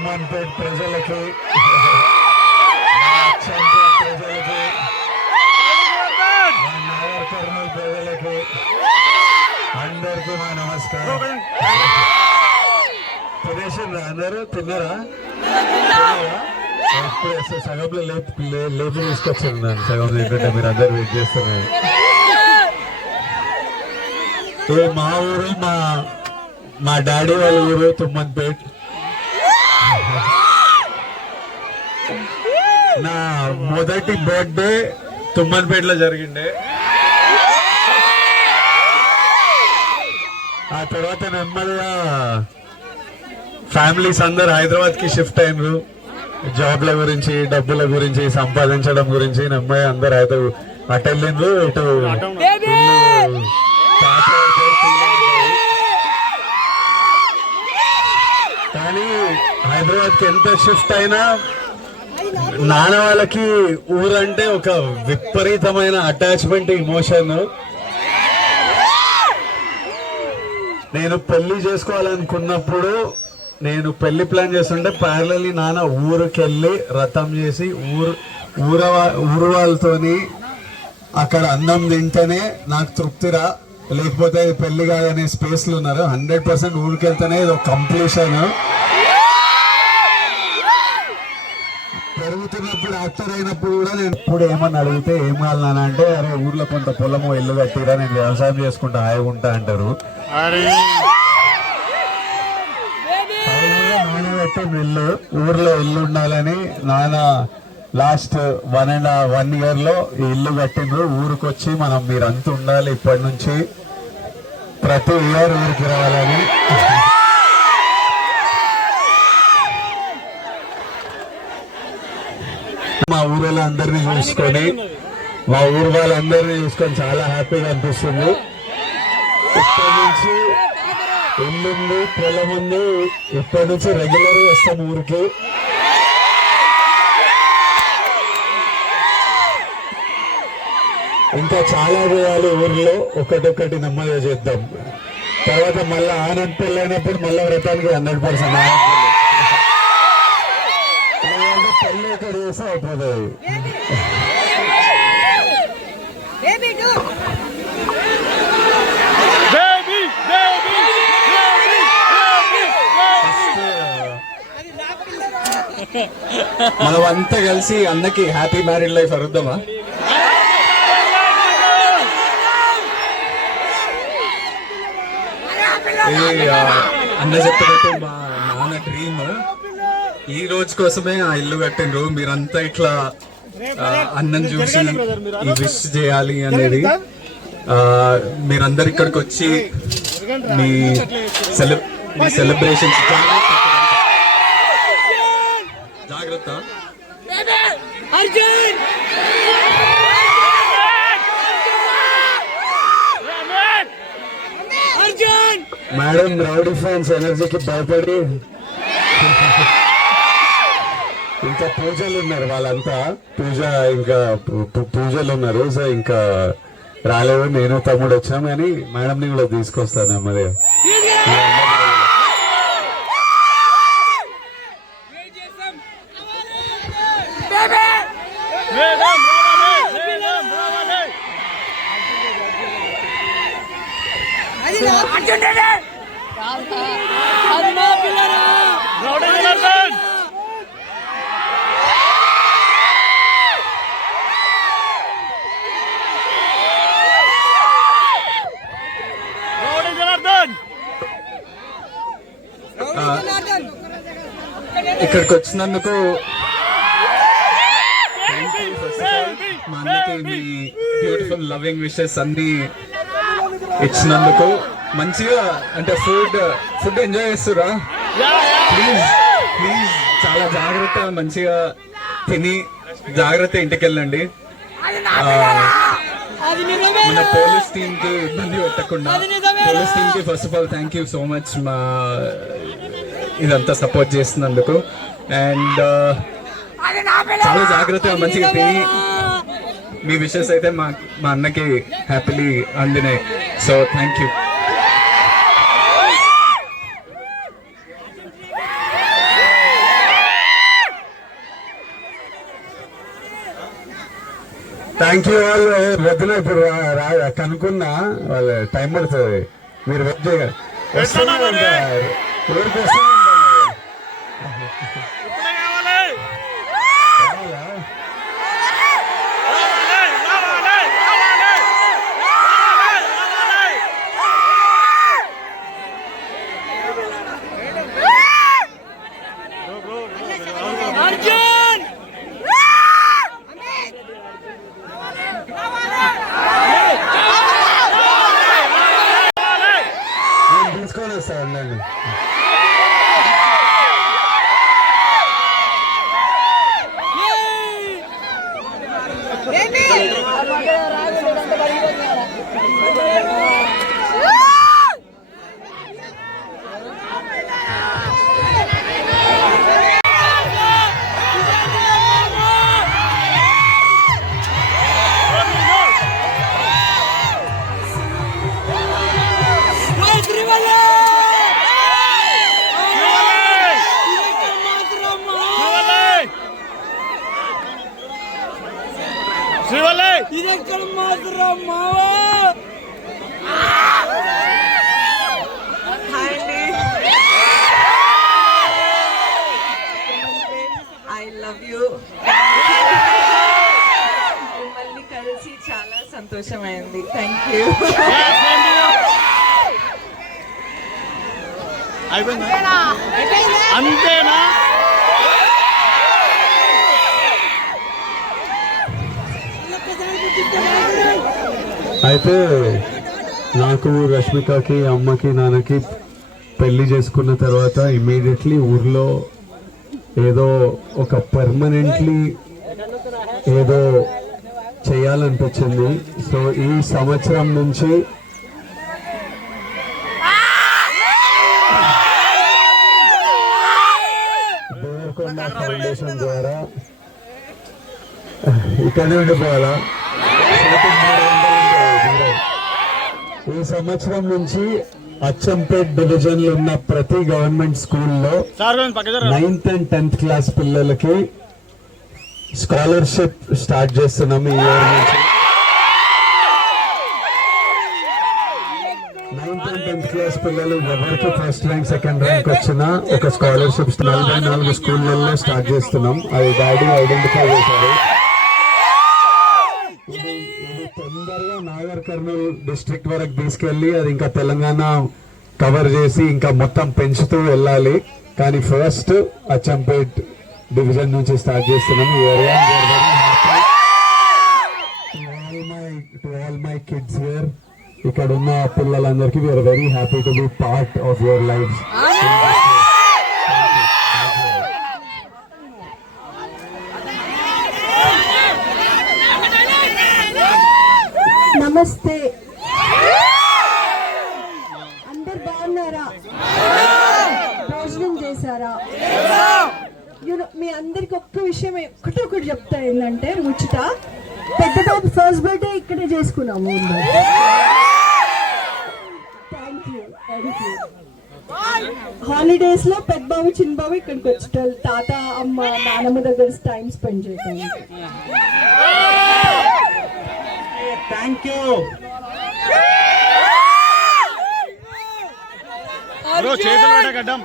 తుమ్మన్పేట్ ప్రజలకి, ప్రజలకి, నాగర్ కర్నూలు ప్రజలకి అందరికీ మా నమస్కారం. తినేసిండ్రా అందరూ? తిన్నారా? ఎప్పుడు సగంలో లేపు తీసుకొచ్చాను నన్ను సగం ఏంటంటే మీరు అందరు వెయిట్ చేస్తున్నారు. మా ఊరు మా డాడీ వాళ్ళ ఊరు తుమ్మన్పేట్. నా మొదటి బర్త్డే తుమ్మన్పేటలో జరిగిండే. ఆ తర్వాత నెమ్మదిగా ఫ్యామిలీస్ అందరు హైదరాబాద్ కి షిఫ్ట్ అయినరు. జాబ్ల గురించి, డబ్బుల గురించి, సంపాదించడం గురించి నెమ్మది అందరు అయితే అటు వెళ్ళిండ్రు. ఇటు కానీ హైదరాబాద్ కి ఎంత షిఫ్ట్ అయినా నాన్న వాళ్ళకి ఊరంటే ఒక విపరీతమైన అటాచ్మెంట్, ఇమోషన్. నేను పెళ్లి చేసుకోవాలనుకున్నప్పుడు, నేను పెళ్లి ప్లాన్ చేస్తుంటే ప్యారలీ నాన్న ఊరికెళ్ళి రథం చేసి ఊరు వాళ్ళతోని అక్కడ అన్నం తింటేనే నాకు తృప్తిరా, లేకపోతే పెళ్లి కాదనే స్పేస్లు ఉన్నారు. 100% ఊరికి వెళ్తేనే ఇది ఒక కంప్లీషన్. పెరుగుతున్నప్పుడు యాక్టర్ అయినప్పుడు కూడా నేను ఇప్పుడు ఏమని అడిగితే ఏం కావాలన్నా అంటే, అరే ఊర్లో కొంత పొలము ఇల్లు కట్టిరా, నేను వ్యవసాయం చేసుకుంటా హాయిగా ఉంటా అంటారు. నాన్న కట్టిన ఇల్లు, ఊర్లో ఇల్లు ఉండాలని నాన్న లాస్ట్ 1.5 year లో ఈ ఇల్లు కట్టిండ్రు. ఊరికి వచ్చి మనం మీరంతా ఉండాలి, ఇప్పటి నుంచి ప్రతి ఇయర్ ఊరికి రావాలని. మా ఊరిలో అందరినీ చూసుకొని, మా ఊరు వాళ్ళందరినీ చూసుకొని చాలా హ్యాపీగా అనిపిస్తుంది. ఇప్పటి నుంచి ఇల్లుంది, పొలం ఉంది, ఇప్పటి నుంచి రెగ్యులర్ వస్తాం ఊరికి. ఇంకా చాలా చేయాలి ఊర్లో, ఒకటొక్కటి నెమ్మదిగా చేద్దాం. తర్వాత మళ్ళీ ఆనంద్ పెళ్ళి అయినప్పుడు మళ్ళీ వ్రతానికి 100% పెళ్ళి ఇక్కడ చేస్తే అయిపోతుంది. మనం అంతా కలిసి అన్నకి హ్యాపీ మ్యారీడ్ లైఫ్ అరుద్దామా? అన్న చెప్పినట్టు మా నాన్న డ్రీమ్ ఈ రోజు కోసమే ఆ ఇల్లు కట్టిండ్రు. మీరంతా ఇట్లా అన్నం చూసి ఈ విష్ చేయాలి అనేది. మీరందరు ఇక్కడికి వచ్చి మీ సెలబ్రేషన్స్ జాగ్రత్త. మేడం రౌడీ ఫ్యాన్స్ ఎనర్జీకి భయపడి ఇంకా పూజలు ఉన్నారు, వాళ్ళంతా పూజలు ఉన్నారు. సో ఇంకా రాలేదు, నేను తమ్ముడు వచ్చాం. కానీ మేడంని కూడా తీసుకొస్తాను అమ్మదే. ఇక్కడికి వచ్చినందుకు మా అన్నకి మీ బ్యూటిఫుల్ లవింగ్ విషెస్ అన్ని ఇచ్చినందుకు. మంచిగా అంటే ఫుడ్ ఎంజాయ్ చేస్తురా? ప్లీజ్ చాలా జాగ్రత్తగా మంచిగా తిని జాగ్రత్త ఇంటికి వెళ్ళండి. మన పోలీస్ టీమ్ కి ఇబ్బంది పెట్టకుండా. పోలీస్ టీమ్ కి first of all thank you so much మా ఇదంతా సపోర్ట్ చేస్తున్నందుకు. అండ్ చాలా జాగ్రత్తగా మంచిగా తిని మీ విషెస్ అయితే మా అన్నకి హ్యాపీలీ అందినాయి. So thank you. Thank you all. వద్దున ఇప్పుడు కనుక్కున్నా వాళ్ళ టైం పడుతుంది, మీరు వెయిట్ చేయగలరు. వస్తున్నారంట, ఊరికి వస్తున్నారంట. నేను తీసుకొని వస్తాను నన్ను. ఇదెక్కడ మాత్రం మావా. I love you. మిమ్మల్ని కలిసి చాలా సంతోషమైంది. Thank you. అంతేనా? అయితే నాకు రష్మికకి, అమ్మకి, నాన్నకి పెళ్లి చేసుకున్న తర్వాత ఇమీడియట్లీ ఊర్లో ఏదో ఒక పర్మనెంట్లీ ఏదో చేయాలనిపించింది. సో ఈ సంవత్సరం నుంచి దేవరకొండ ఫౌండేషన్ ద్వారా ఇక్కడే ఉండిపోవాలా. ఈ సంవత్సరం నుంచి అచ్చంపేట్ డివిజన్ లో ఉన్న ప్రతి గవర్నమెంట్ స్కూల్లో 9th and 10th క్లాస్ పిల్లలకి స్కాలర్షిప్ స్టార్ట్ చేస్తున్నాం ఈ ఇయర్ నుంచి. 9th and 10th క్లాస్ పిల్లలు ఎవరికి ఫస్ట్ ర్యాంక్, సెకండ్ ర్యాంక్ వచ్చినా ఒక స్కాలర్షిప్ 44 స్కూళ్ళల్లో స్టార్ట్ చేస్తున్నాం. అది డాడీ ఐడెంటిఫై చేశారు. తొందరగా నాగర్ కర్నూలు డిస్ట్రిక్ట్ వరకు తీసుకెళ్లి అది ఇంకా తెలంగాణ కవర్ చేసి ఇంకా మొత్తం పెంచుతూ వెళ్ళాలి. కానీ ఫస్ట్ అచ్చంపేట్ డివిజన్ నుంచి స్టార్ట్ చేస్తున్నాం ఈ ఏరియా. To all my kids here, ఇక్కడ ఉన్న పిల్లలందరికీ we are very happy to be part of your life. నమస్తే, అందరు బాగున్నారా? భోజనం చేశారా? మీ అందరికి ఒక్క విషయం ఒకటి చెప్తా, ఏంటంటే ముచ్చట. పెద్ద బాబు ఫస్ట్ బర్త్డే ఇక్కడే చేసుకున్నాము. Thank you. హాలిడేస్ లో పెద్ద బాబు, చిన్న బాబు ఇక్కడికి వచ్చేటోళ్ళు. తాత, అమ్మ, నానమ్మ దగ్గర టైం స్పెండ్ చేయడానికి. Thank you. చేతులు పెట్టగడ్డం.